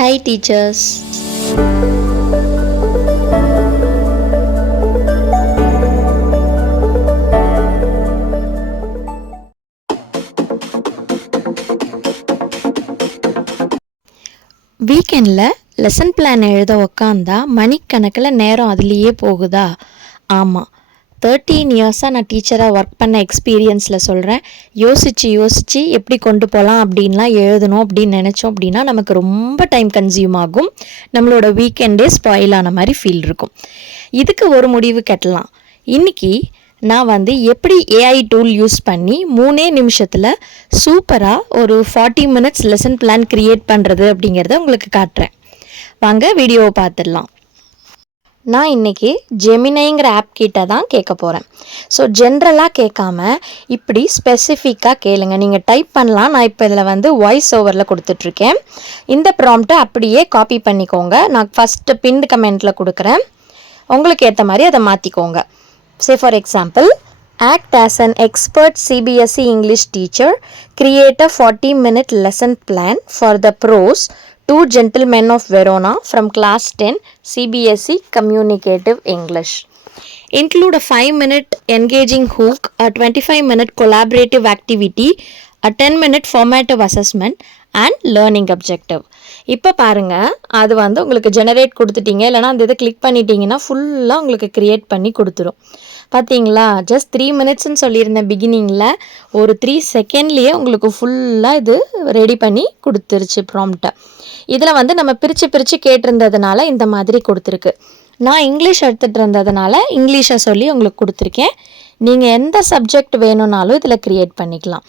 Hi teachers. வீக்கெண்டில் lesson plan எழுத உக்காந்தா மணிக்கணக்கில் நேரம் அதுலேயே போகுதா? ஆமாம், 13 இயர்ஸாக நான் டீச்சராக ஒர்க் பண்ண எக்ஸ்பீரியன்ஸில் சொல்கிறேன். யோசித்து எப்படி கொண்டு போகலாம் அப்படின்லாம் எழுதணும் அப்படின்னு நினச்சோம் அப்படின்னா நமக்கு ரொம்ப டைம் கன்சியூம் ஆகும். நம்மளோட வீக்கெண்டே ஸ்பாயில் ஆன மாதிரி ஃபீல் இருக்கும். இதுக்கு ஒரு முடிவு கட்டலாம். இன்றைக்கி நான் எப்படி ஏஐ டூல் யூஸ் பண்ணி 3 நிமிஷத்தில் சூப்பராக ஒரு 40 மினிட்ஸ் லெசன் பிளான் க்ரியேட் பண்ணுறது அப்படிங்கிறத உங்களுக்கு காட்டுறேன். வாங்க வீடியோவை பார்த்துடலாம். நான் இன்றைக்கி ஜெமினைங்கிற ஆப் கிட்ட தான் கேட்க போகிறேன். ஸோ ஜென்ரலாக கேட்காம இப்படி ஸ்பெசிஃபிக்காக கேளுங்க. நீங்கள் டைப் பண்ணலாம். நான் இப்போ இதில் வாய்ஸ் ஓவரில் கொடுத்துட்ருக்கேன். இந்த ப்ராம்ப்டை அப்படியே காப்பி பண்ணிக்கோங்க. நான் ஃபஸ்ட்டு பின்டு கமெண்ட்டில் கொடுக்குறேன். உங்களுக்கு ஏற்ற மாதிரி அதை மாற்றிக்கோங்க. Say for example, act as an expert CBSE English teacher, create a 40-minute lesson plan for the pros, 2 Gentlemen of Verona from class 10 CBSE Communicative English. Include a 5-minute engaging hook, a 25-minute collaborative activity, a 10-minute formative assessment and learning objective. இப்போ பாருங்கள், அது உங்களுக்கு generate கொடுத்துட்டீங்க. இல்லைனா அந்த இதை click பண்ணிட்டீங்கன்னா ஃபுல்லாக உங்களுக்கு க்ரியேட் பண்ணி கொடுத்துரும். பார்த்தீங்களா, ஜஸ்ட் 3 மினிட்ஸ்ன்னு சொல்லியிருந்தேன் பிகினிங்கில். ஒரு 3 செகண்ட்லேயே உங்களுக்கு ஃபுல்லாக இது ரெடி பண்ணி கொடுத்துருச்சு ப்ராம்ப்டை. இதில் நம்ம பிரித்து கேட்டிருந்ததுனால இந்த மாதிரி கொடுத்துருக்கு. நான் இங்கிலீஷ் எடுத்துகிட்டு இருந்ததுனால இங்கிலீஷை சொல்லி உங்களுக்கு கொடுத்துருக்கேன். நீங்கள் எந்த சப்ஜெக்ட் வேணும்னாலும் இதில் க்ரியேட் பண்ணிக்கலாம்.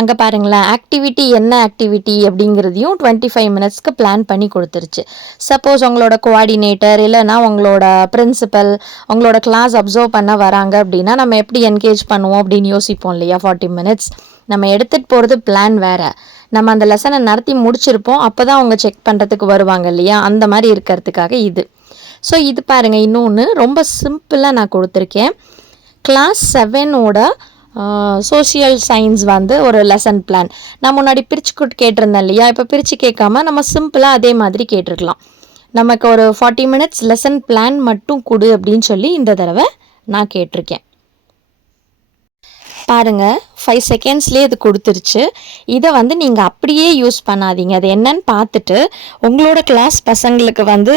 அங்கே பாருங்களேன், ஆக்டிவிட்டி என்ன ஆக்டிவிட்டி அப்படிங்கிறதையும் 25 மினிட்ஸ்க்கு பிளான் பண்ணி கொடுத்துருச்சு. சப்போஸ் உங்களோட கோஆர்டினேட்டர் இல்லைனா உங்களோட பிரின்சிபல் உங்களோட கிளாஸ் அப்சர்வ் பண்ண வராங்க அப்படின்னா நம்ம எப்படி என்கேஜ் பண்ணுவோம் அப்படின்னு யோசிப்போம் இல்லையா? 40 மினிட்ஸ் நம்ம எடுத்துகிட்டு போகிறது பிளான் வேறு. நம்ம அந்த லெசனை நடத்தி முடிச்சிருப்போம். அப்போ தான் அவங்க செக் பண்ணுறதுக்கு வருவாங்க இல்லையா? அந்த மாதிரி இருக்கிறதுக்காக இது. ஸோ இது பாருங்கள், இன்னொன்று ரொம்ப சிம்பிளாக நான் கொடுத்துருக்கேன். கிளாஸ் 7ஓட சோஷியல் சயின்ஸ் ஒரு லெசன் பிளான். நான் முன்னாடி பிரித்து கேட்டிருந்தேன் இல்லையா? இப்போ பிரித்து கேட்காம நம்ம சிம்பிளாக அதே மாதிரி கேட்டிருக்கலாம். நமக்கு ஒரு 40 மினிட்ஸ் லெசன் பிளான் மட்டும் கொடு அப்படின்னு சொல்லி இந்த தடவை நான் கேட்டிருக்கேன். பாருங்கள், 5 செகண்ட்ஸ்லேயே இது கொடுத்துருச்சு. இதை நீங்கள் அப்படியே யூஸ் பண்ணாதீங்க. அது என்னன்னு பார்த்துட்டு உங்களோட கிளாஸ் பசங்களுக்கு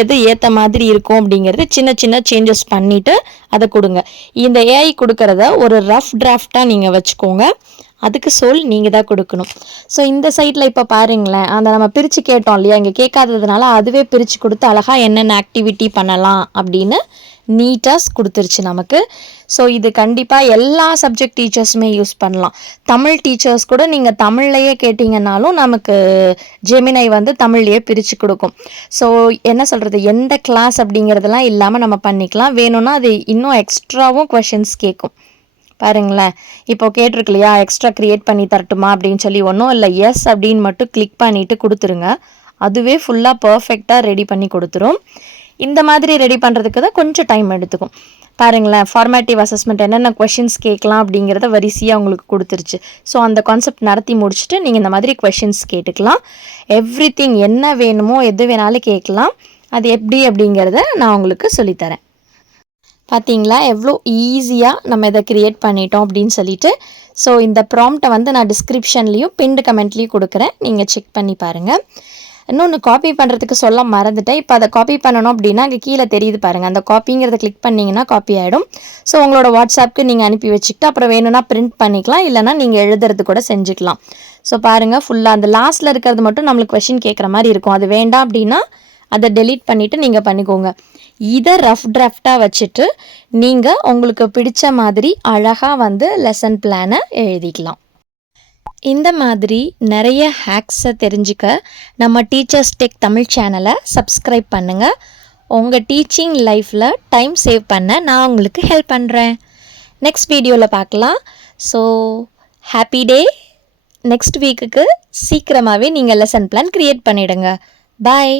எது ஏற்ற மாதிரி இருக்கும் அப்படிங்கிறது சின்ன சேஞ்சஸ் பண்ணிவிட்டு அதை கொடுங்க. இந்த ஏஐ கொடுக்கறத ஒரு ரஃப் டிராஃப்டாக நீங்கள் வச்சுக்கோங்க. அதுக்கு சொல் நீங்கள் தான் கொடுக்கணும். ஸோ இந்த சைட்டில் இப்போ பாருங்களேன், அந்த நம்ம பிரித்து கேட்டோம் இல்லையா? இங்கே கேட்காததுனால அதுவே பிரித்து கொடுத்து அழகாக என்னென்ன ஆக்டிவிட்டி பண்ணலாம் அப்படின்னு நீட்டாக கொடுத்துருச்சு நமக்கு. ஸோ இது கண்டிப்பாக எல்லா சப்ஜெக்ட் டீச்சர்ஸுமே யூஸ் பண்ணலாம். தமிழ் டீச்சர்ஸ் கூட நீங்கள் தமிழ்லையே கேட்டிங்கன்னாலும் நமக்கு ஜெமினை தமிழ்லையே பிரித்து கொடுக்கும். ஸோ என்ன சொல்கிறது, எந்த கிளாஸ் அப்படிங்கிறதெல்லாம் இல்லாமல் நம்ம பண்ணிக்கலாம். வேணும்னா அது இன்னும் எக்ஸ்ட்ராவும் கொஷின்ஸ் கேட்கும். பாருங்களேன், இப்போ கேட்டிருக்கு இல்லையா, எக்ஸ்ட்ரா க்ரியேட் பண்ணி தரட்டுமா அப்படின்னு சொல்லி. ஒன்றும் இல்லை, எஸ் அப்படின்னு மட்டும் கிளிக் பண்ணிவிட்டு கொடுத்துருங்க. அதுவே ஃபுல்லாக பர்ஃபெக்டாக ரெடி பண்ணி கொடுத்துரும். இந்த மாதிரி ரெடி பண்ணுறதுக்கு தான் கொஞ்சம் டைம் எடுத்துக்கும். பாருங்களேன், ஃபார்மேட்டிவ் அசஸ்மெண்ட் என்னென்ன கொஷின்ஸ் கேட்கலாம் அப்படிங்கிறத வரிசையாக உங்களுக்கு கொடுத்துருச்சு. ஸோ அந்த கான்செப்ட் நடத்தி முடிச்சுட்டு நீங்கள் இந்த மாதிரி கொஷின்ஸ் கேட்டுக்கலாம். எவ்ரிதிங் என்ன வேணுமோ எது வேணாலும் கேட்கலாம். அது எப்படி அப்படிங்கிறத நான் உங்களுக்கு சொல்லித்தரேன். பார்த்தீங்களா எவ்வளோ ஈஸியாக நம்ம இதை க்ரியேட் பண்ணிட்டோம் அப்படின்னு சொல்லிட்டு. ஸோ இந்த ப்ராம்ப்டை நான் டிஸ்கிரிப்ஷன்லேயும் பின்டு கமெண்ட்லேயும் கொடுக்குறேன். நீங்கள் செக் பண்ணி பாருங்கள். இன்னொன்று காப்பி பண்ணுறதுக்கு சொல்ல மறந்துட்டேன். இப்போ அதை காப்பி பண்ணணும் அப்படின்னா அங்கே கீழே தெரியுது பாருங்கள், அந்த காப்பிங்கிறத கிளிக் பண்ணிங்கன்னா காப்பி ஆகிடும். ஸோ உங்களோட வாட்ஸ்அப்புக்கு நீங்கள் அனுப்பி வச்சுக்கிட்டு அப்புறம் வேணும்னா பிரிண்ட் பண்ணிக்கலாம். இல்லைனா நீங்கள் எழுதுறது கூட செஞ்சுக்கலாம். ஸோ பாருங்கள், ஃபுல்லாக அந்த லாஸ்ட்டில் இருக்கிறது மட்டும் நம்மளுக்கு கொஷின் கேட்குற மாதிரி இருக்கும். அது வேண்டாம் அப்படின்னா அதை டெலீட் பண்ணிவிட்டு நீங்கள் பண்ணிக்கோங்க. இதை ரஃப் டிராஃப்டாக வச்சுட்டு நீங்கள் உங்களுக்கு பிடிச்ச மாதிரி அழகாக லெசன் பிளானை எழுதிக்கலாம். இந்த மாதிரி நிறைய ஹேக்ஸை தெரிஞ்சுக்க நம்ம டீச்சர்ஸ் டெக் தமிழ் சேனலை சப்ஸ்கிரைப் பண்ணுங்கள். உங்கள் டீச்சிங் லைஃப்பில் டைம் சேவ் பண்ண நான் உங்களுக்கு ஹெல்ப் பண்ணுறேன். நெக்ஸ்ட் வீடியோவில் பார்க்கலாம். So happy day. நெக்ஸ்ட் வீக்குக்கு சீக்கிரமாகவே நீங்கள் லெசன் பிளான் க்ரியேட் பண்ணிவிடுங்க. பாய்.